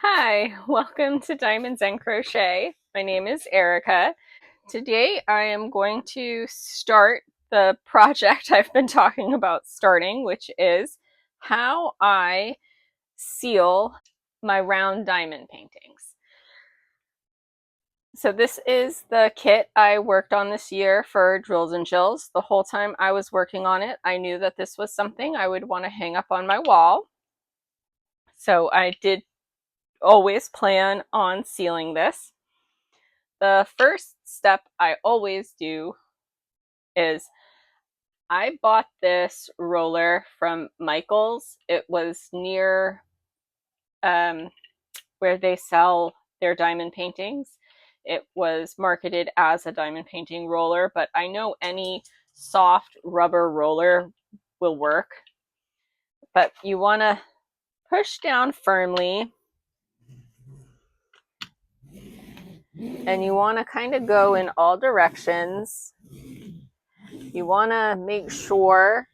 Hi, welcome to Diamonds and Crochet. My name is Erica. Today I am going to start the project I've been talking about starting, which is how I seal my round diamond paintings. So this is the kit I worked on this year for Drills and Jills. The whole time I was working on it, I knew that this was something I would want to hang up on my wall. So I did always plan on sealing this. The first step I always do is I bought this roller from Michaels. It was near where they sell their diamond paintings. It was marketed as a diamond painting roller, but I know any soft rubber roller will work. But you want to push down firmly and you want to kind of go in all directions. You want to make sure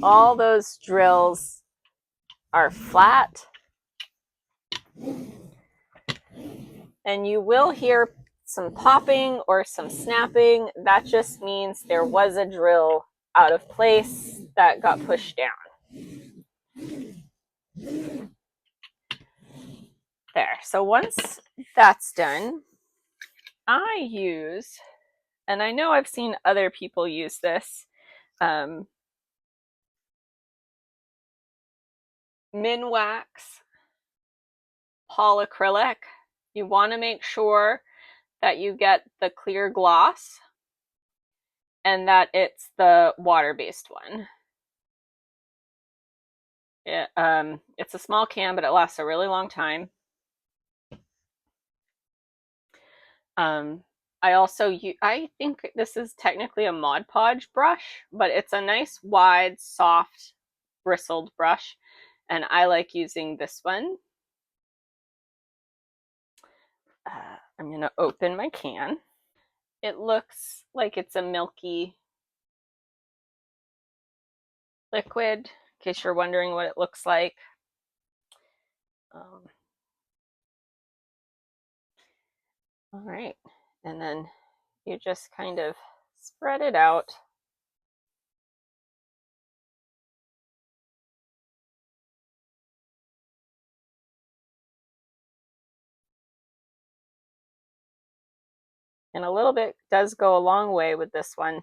all those drills are flat, and you will hear some popping or some snapping. That just means there was a drill out of place that got pushed down. There. So once that's done, I use, and I know I've seen other people use this, Minwax polyacrylic. You want to make sure that you get the clear gloss and that it's the water-based one. It's a small can, but it lasts a really long time. I also I think this is technically a Mod Podge brush, but it's a nice wide, soft, bristled brush, and I like using this one. I'm gonna open my can. It looks like it's a milky liquid, in case you're wondering what it looks like. All right, and then you just kind of spread it out. And a little bit does go a long way with this one.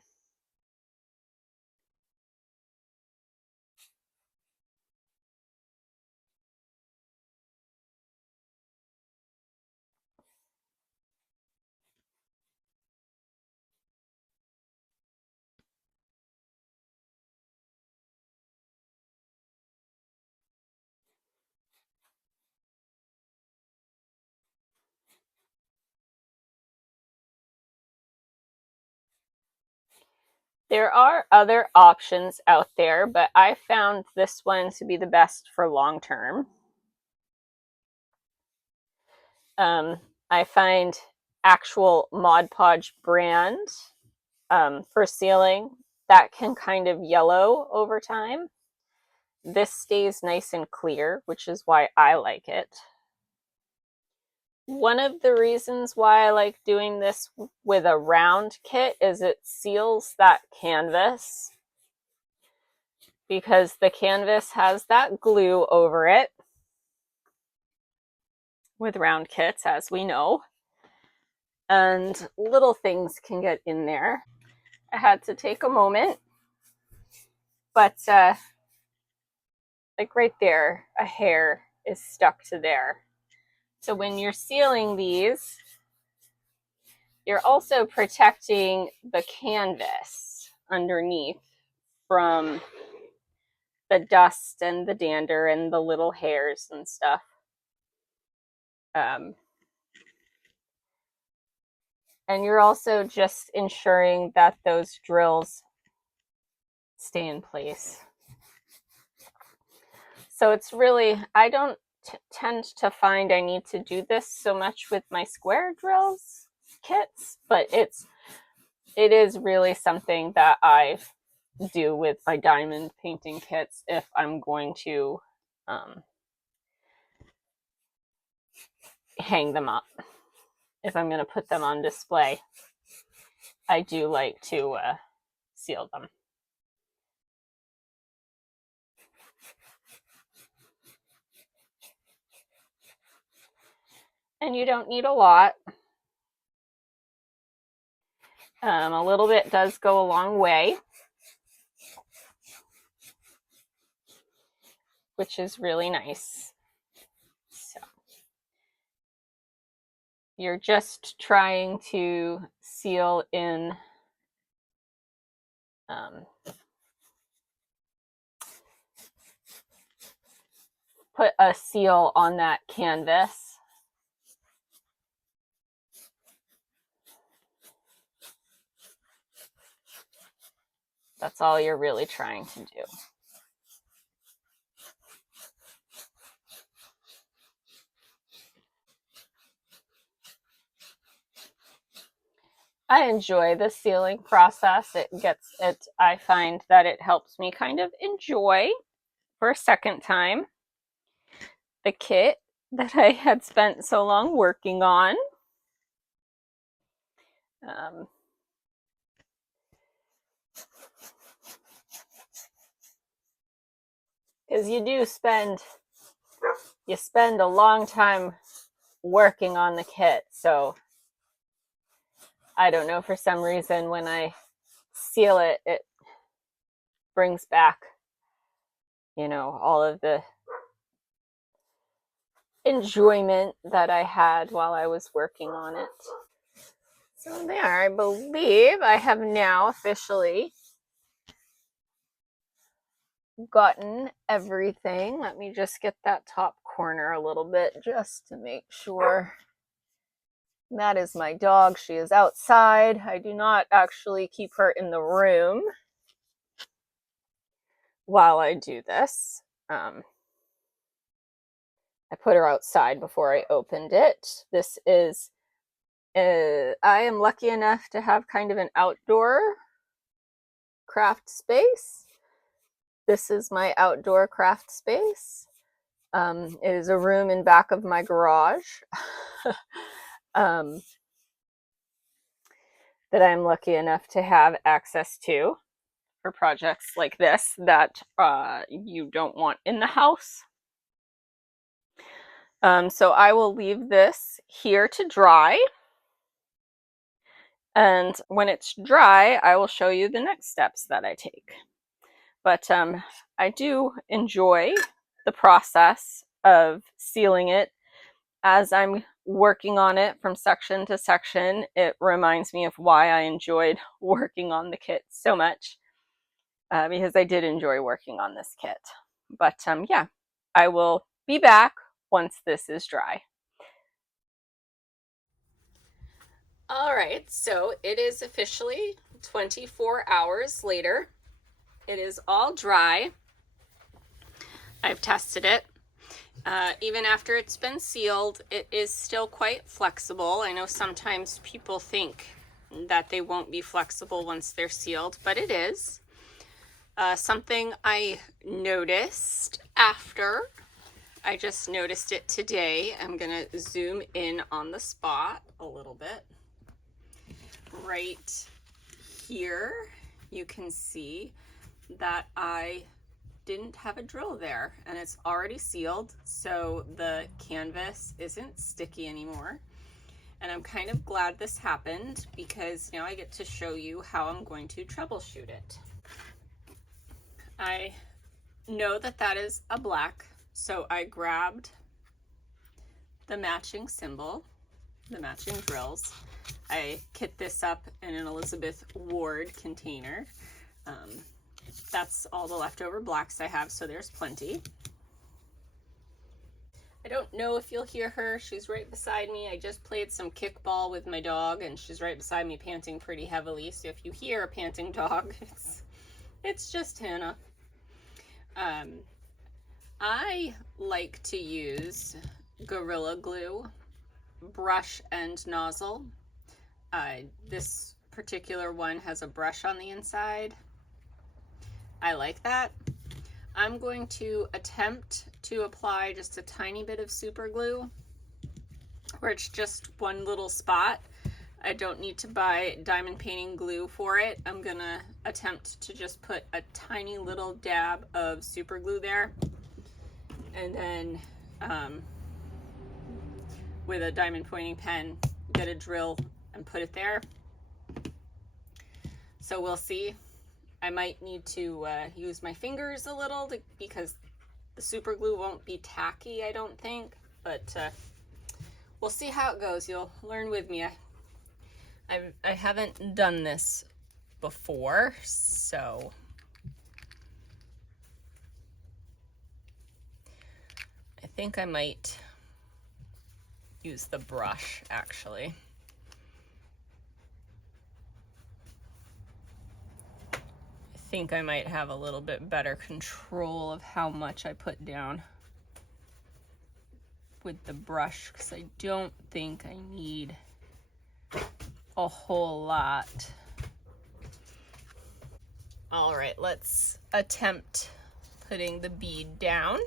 There are other options out there, but I found this one to be the best for long term. I find actual Mod Podge brand for sealing that can kind of yellow over time. This stays nice and clear, which is why I like it. One of the reasons why I like doing this with a round kit is it seals that canvas, because the canvas has that glue over it with round kits, as we know, and little things can get in there. I had to take a moment, but like right there, a hair is stuck to there. So when you're sealing these, you're also protecting the canvas underneath from the dust and the dander and the little hairs and stuff. And you're also just ensuring that those drills stay in place. So it's really, I don't tend to find I need to do this so much with my square drills kits, but it is really something that I do with my diamond painting kits if I'm going to hang them up. If I'm going to put them on display, I do like to seal them. And you don't need a lot. A little bit does go a long way, which is really nice. So you're just trying to seal in put a seal on that canvas. That's all you're really trying to do. I enjoy the sealing process. I find that it helps me kind of enjoy for a second time the kit that I had spent so long working on. Because you spend a long time working on the kit. So I don't know, for some reason when I seal it, it brings back, all of the enjoyment that I had while I was working on it. So there, I believe I have now officially gotten everything. Let me just get that top corner a little bit just to make sure. That is my dog. She is outside. I do not actually keep her in the room while I do this. I put her outside before I opened it. This is, I am lucky enough to have kind of an outdoor craft space. This is my outdoor craft space. It is a room in back of my garage that I'm lucky enough to have access to for projects like this that you don't want in the house. So I will leave this here to dry. And when it's dry, I will show you the next steps that I take. But I do enjoy the process of sealing it. As I'm working on it from section to section, it reminds me of why I enjoyed working on the kit so much, because I did enjoy working on this kit. But yeah, I will be back once this is dry. All right, so it is officially 24 hours later. It is all dry. I've tested it. Even after it's been sealed, it is still quite flexible. I know sometimes people think that they won't be flexible once they're sealed, but it is. Something I noticed after, I just noticed it today. I'm gonna zoom in on the spot a little bit. Right here, you can see that I didn't have a drill there, and it's already sealed, so the canvas isn't sticky anymore. And I'm kind of glad this happened, because now I get to show you how I'm going to troubleshoot it. I know that that is a black, so I grabbed the matching symbol, the matching drills. I kit this up in an Elizabeth Ward container. That's all the leftover blacks I have, so there's plenty. I don't know if you'll hear her. She's right beside me. I just played some kickball with my dog, and she's right beside me panting pretty heavily. So if you hear a panting dog, it's just Hannah. I like to use Gorilla Glue brush and nozzle. This particular one has a brush on the inside. I like that. I'm going to attempt to apply just a tiny bit of super glue where it's just one little spot. I don't need to buy diamond painting glue for it. I'm gonna attempt to just put a tiny little dab of super glue there, and then with a diamond pointing pen, get a drill and put it there. So we'll see. I might need to use my fingers a little because the super glue won't be tacky, I don't think, but we'll see how it goes. You'll learn with me. I haven't done this before, so I think I might use the brush actually. I think I might have a little bit better control of how much I put down with the brush, because I don't think I need a whole lot. All right, let's attempt putting the bead down.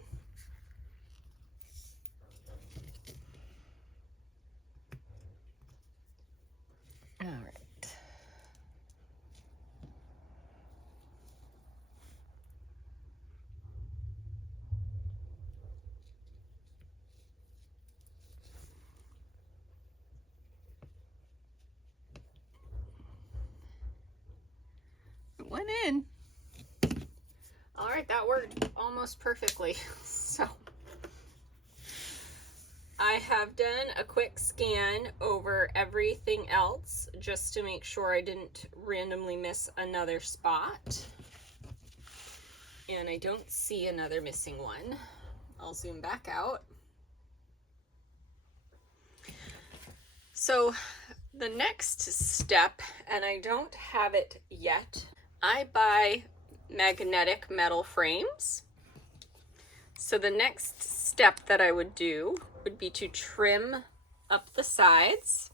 All right. It went in. All right, that worked almost perfectly. So I have done a quick scan over everything else just to make sure I didn't randomly miss another spot. And I don't see another missing one. I'll zoom back out. So the next step, and I don't have it yet, I buy magnetic metal frames. So the next step that I would do would be to trim up the sides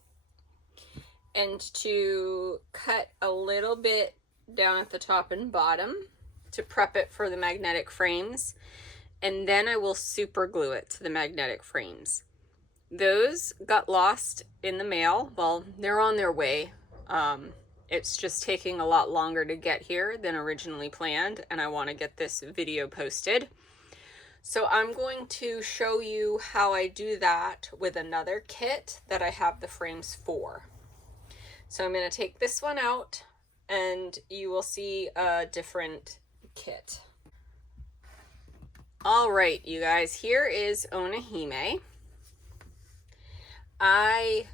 and to cut a little bit down at the top and bottom to prep it for the magnetic frames. And then I will super glue it to the magnetic frames. Those got lost in the mail. Well, they're on their way. It's just taking a lot longer to get here than originally planned, and I want to get this video posted. So I'm going to show you how I do that with another kit that I have the frames for. So I'm going to take this one out and you will see a different kit. All right, you guys, here is Onahime. I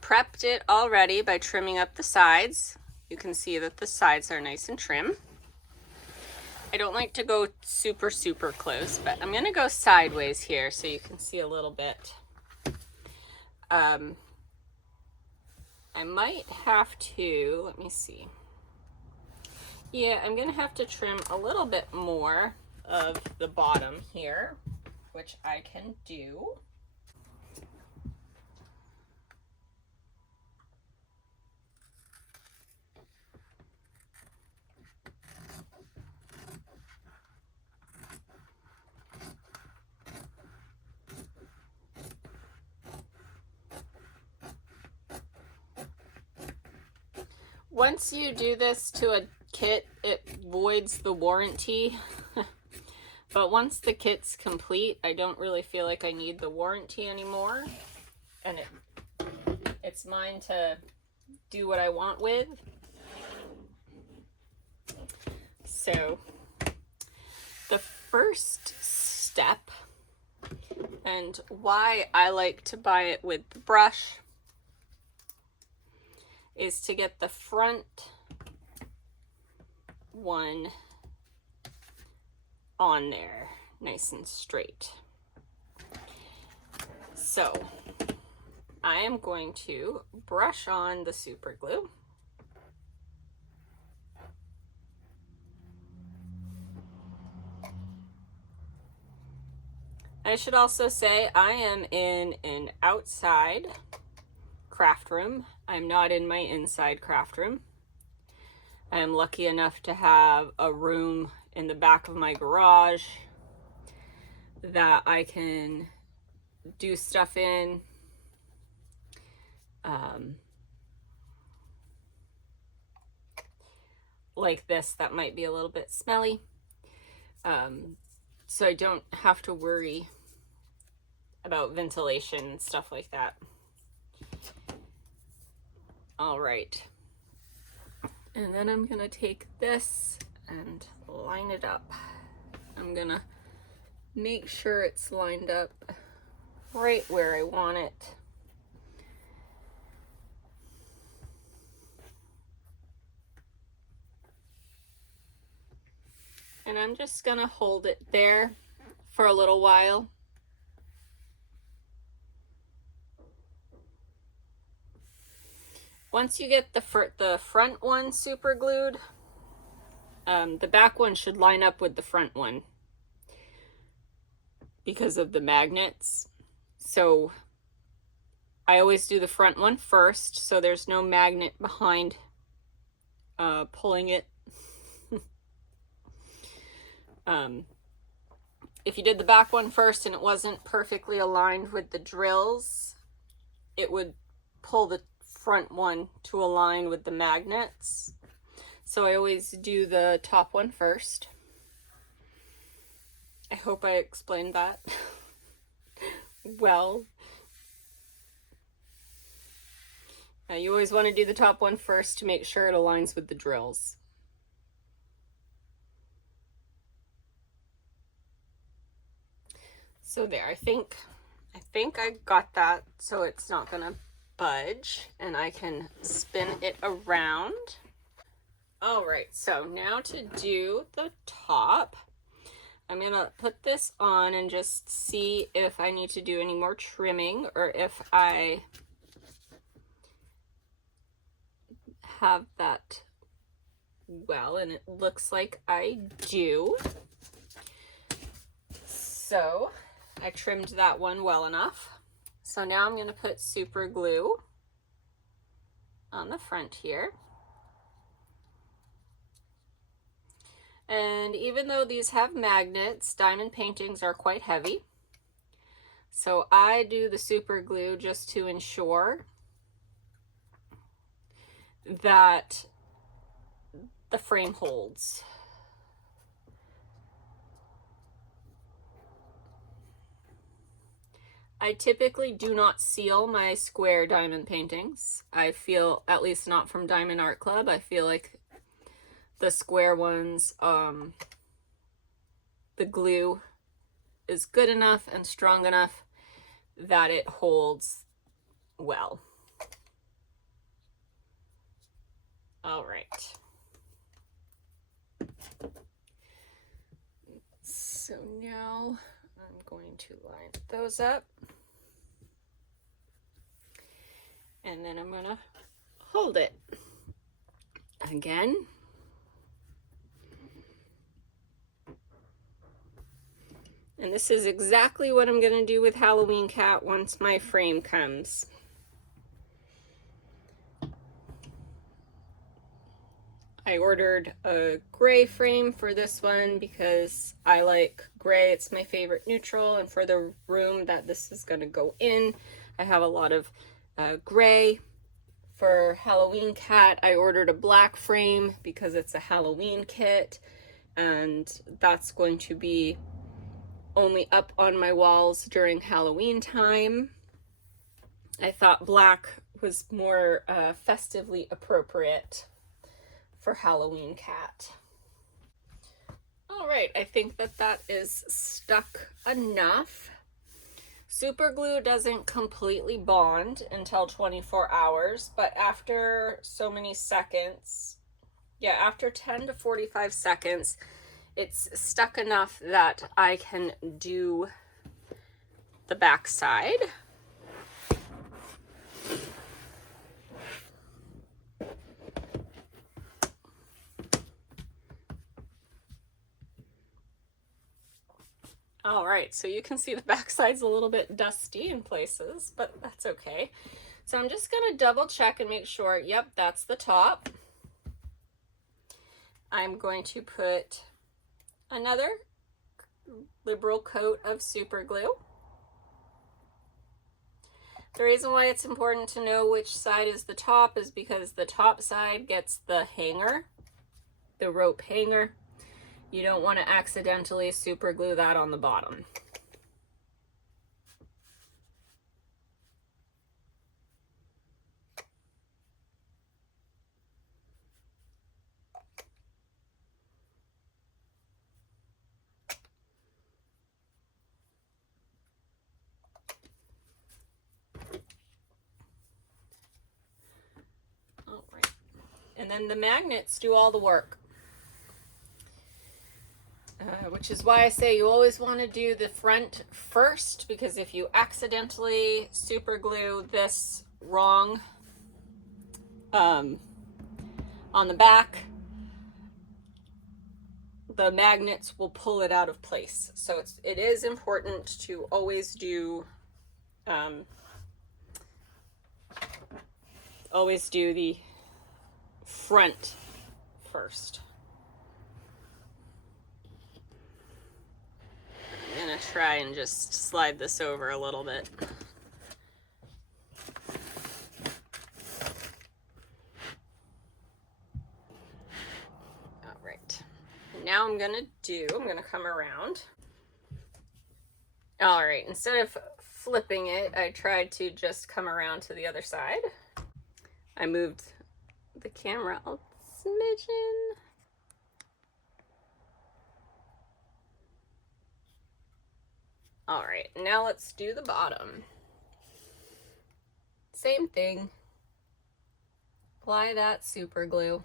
prepped it already by trimming up the sides. You can see that the sides are nice and trim. I don't like to go super close, but I'm gonna go sideways here so you can see a little bit. I might have to, let me see. Yeah, I'm gonna have to trim a little bit more of the bottom here, which I can do. Once you do this to a kit, it voids the warranty. But once the kit's complete, I don't really feel like I need the warranty anymore. And it's mine to do what I want with. So the first step, and why I like to buy it with the brush, is to get the front one on there nice and straight. So I am going to brush on the super glue. I should also say I am in an outside craft room. I'm not in my inside craft room. I am lucky enough to have a room in the back of my garage that I can do stuff in like this that might be a little bit smelly. So I don't have to worry about ventilation and stuff like that. All right. And then I'm gonna take this and line it up. I'm gonna make sure it's lined up right where I want it. And I'm just gonna hold it there for a little while. Once you get the front one super glued, the back one should line up with the front one because of the magnets. So I always do the front one first, so there's no magnet behind pulling it. If you did the back one first and it wasn't perfectly aligned with the drills, it would pull the front one to align with the magnets. So I always do the top one first. I hope I explained that well. You always want to do the top one first to make sure it aligns with the drills. So there, I think I got that so it's not gonna budge, and I can spin it around. All right, so now to do the top, I'm gonna put this on and just see if I need to do any more trimming or if I have that well, and it looks like I do. So I trimmed that one well enough. So now I'm going to put super glue on the front here. And even though these have magnets, diamond paintings are quite heavy. So I do the super glue just to ensure that the frame holds. I typically do not seal my square diamond paintings. I feel, at least not from Diamond Art Club, I feel like the square ones, the glue is good enough and strong enough that it holds well. All right. So now I'm going to line those up. And then I'm gonna hold it again. And this is exactly what I'm gonna do with Halloween Cat once my frame comes. I ordered a gray frame for this one because I like gray. It's my favorite neutral, and for the room that this is gonna go in, I have a lot of gray. For Halloween Cat, I ordered a black frame because it's a Halloween kit, and that's going to be only up on my walls during Halloween time. I thought black was more festively appropriate for Halloween Cat. All right, I think that is stuck enough. Super glue doesn't completely bond until 24 hours, but after so many seconds, yeah, after 10 to 45 seconds, it's stuck enough that I can do the back side. All right, so you can see the backside's a little bit dusty in places, but that's okay. So I'm just gonna double check and make sure, yep, that's the top. I'm going to put another liberal coat of super glue. The reason why it's important to know which side is the top is because the top side gets the hanger, the rope hanger. You don't want to accidentally super glue that on the bottom. All right. And then the magnets do all the work. Which is why I say you always want to do the front first, because if you accidentally super glue this wrong on the back, the magnets will pull it out of place. So it is important to always do the front first. I'm gonna try and just slide this over a little bit. All right, now I'm gonna come around. All right, instead of flipping it, I tried to just come around to the other side. I moved the camera a smidgen. All right, now let's do the bottom. Same thing. Apply that super glue.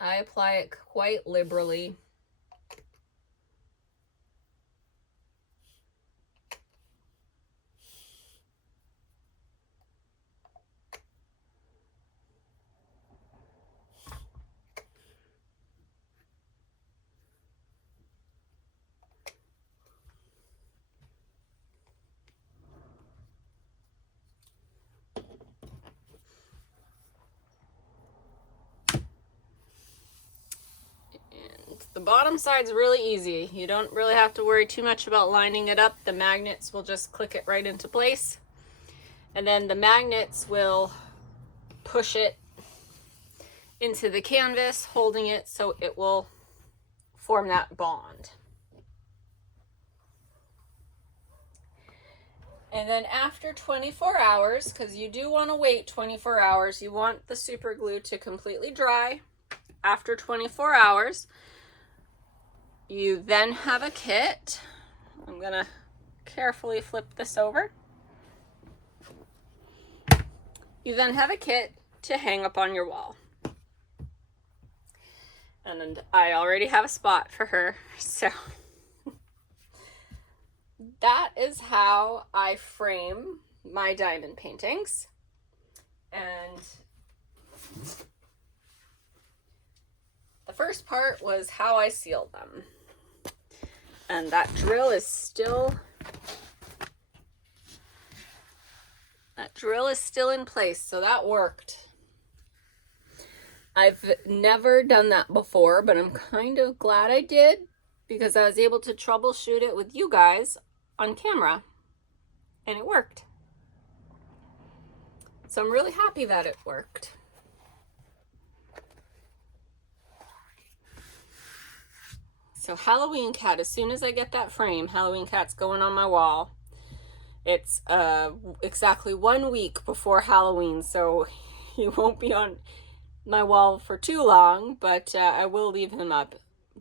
I apply it quite liberally. The bottom side's really easy. You don't really have to worry too much about lining it up. The magnets will just click it right into place. And then the magnets will push it into the canvas, holding it so it will form that bond. And then after 24 hours, because you do want to wait 24 hours, you want the super glue to completely dry. After 24 hours, you then have a kit. I'm gonna carefully flip this over. You then have a kit to hang up on your wall. And I already have a spot for her, so that is how I frame my diamond paintings. And the first part was how I seal them. And that drill is still in place, so that worked. I've never done that before, but I'm kind of glad I did, because I was able to troubleshoot it with you guys on camera, and it worked. So I'm really happy that it worked. So Halloween Cat, as soon as I get that frame, Halloween Cat's going on my wall. It's exactly 1 week before Halloween, so he won't be on my wall for too long, but I will leave him up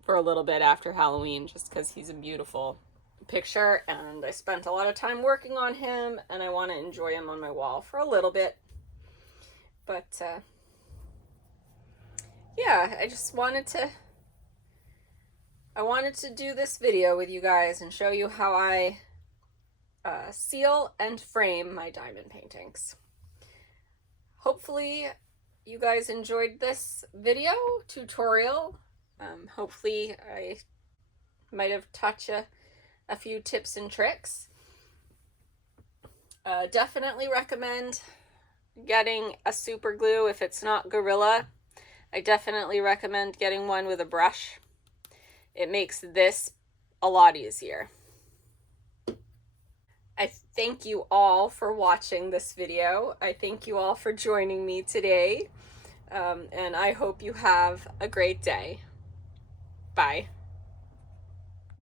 for a little bit after Halloween, just because he's a beautiful picture, and I spent a lot of time working on him, and I want to enjoy him on my wall for a little bit. But yeah, I just wanted to do this video with you guys and show you how I seal and frame my diamond paintings. Hopefully you guys enjoyed this video tutorial. Hopefully I might have taught you a few tips and tricks. Definitely recommend getting a super glue if it's not Gorilla. I definitely recommend getting one with a brush. It makes this a lot easier. I thank you all for watching this video. I thank you all for joining me today. And I hope you have a great day. Bye.